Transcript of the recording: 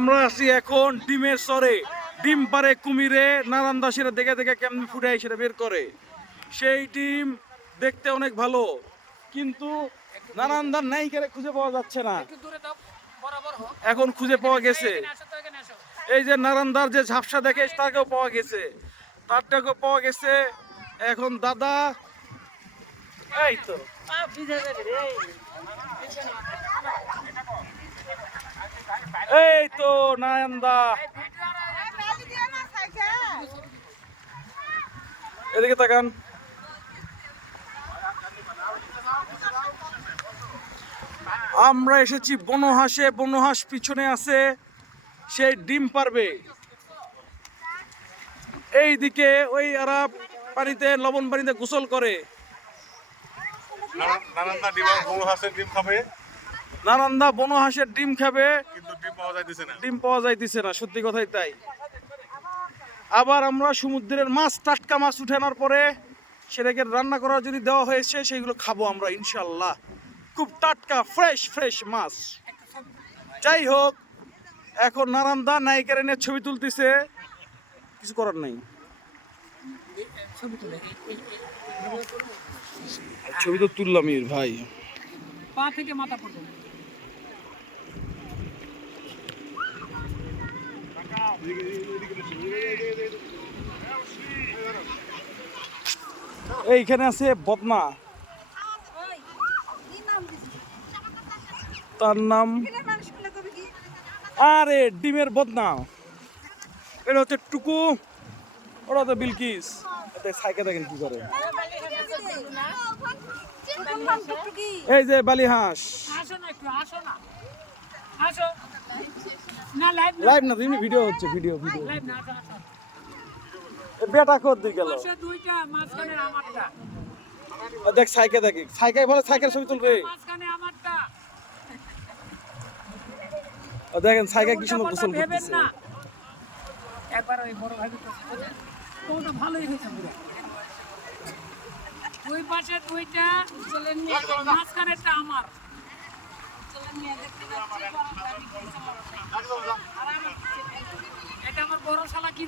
আমরা আছি এখন ডিমের চরে। ডিম পারে কুমিরে, নারায়ণ দাসেরা দেখে দেখে কেমন ফুটাই সেটা বের করে। সেই ডিম দেখতে অনেক ভালো, কিন্তু নারায়ণ দার নায়িকারে খুঁজে পাওয়া যাচ্ছে না। এখন খুঁজে পাওয়া গেছে। এই যে নারায়ণ দার যে ঝাপসা দেখে তাকেও পাওয়া গেছে, তারটাকেও পাওয়া গেছে। এখন দাদা এই তো এই তো নারায়ণ দা, এদিকে তাকান। আমরা এসেছি বনহাসে, বনহাস পিছনে আছে, সে ডিম পারবে। এইদিকে ওই আরব পানিতে, লবণ পানিতে গোসল করে। নারায়ণদা বনহাসের ডিম খাবে, কিন্তু ডিম পাওয়া যাইতেছে না। সত্যি কথাই তাই। আবার আমরা সমুদ্রের মাছ, টাটকা মাছ উঠানোর পরে সেটাকে রান্না করার যদি দেওয়া হয়েছে, সেইগুলো খাবো আমরা ইনশাল্লাহ। খুব টাটকা ফ্রেশ ফ্রেশ মাছ। যাই হোক, এখন নারায়ণদা নায়িকার এনে ছবি তুলতেছে, কিছু করার নাই। ছবি তো তুললামই ভাই, পা থেকে মাথা পর্যন্ত। এইখানে আছে বদনা, তার নাম আরে ডিমের বদনা। এটা হচ্ছে টুকু, ওরা তো বিলকিস। সাইকে দেখেন কি করে। এই যে বালি হাঁস, লাইভ না তুমি, ভিডিও হচ্ছে, ভিডিও ভিডিও। বেটা কত দিকে গেল, দেখ সাইকে দেখি, সাইকেল বলে সাইকেল ছবি তুলবে। দেখেন সাইকেল কি সুন্দর গোসল করতেছে। একবার ওই বড় ভাই তো ভালোই হয়েছে পুরো। ওই পাশে দুইটা মাঝখানেরটা আমার। এটা আমার বড় শালা কি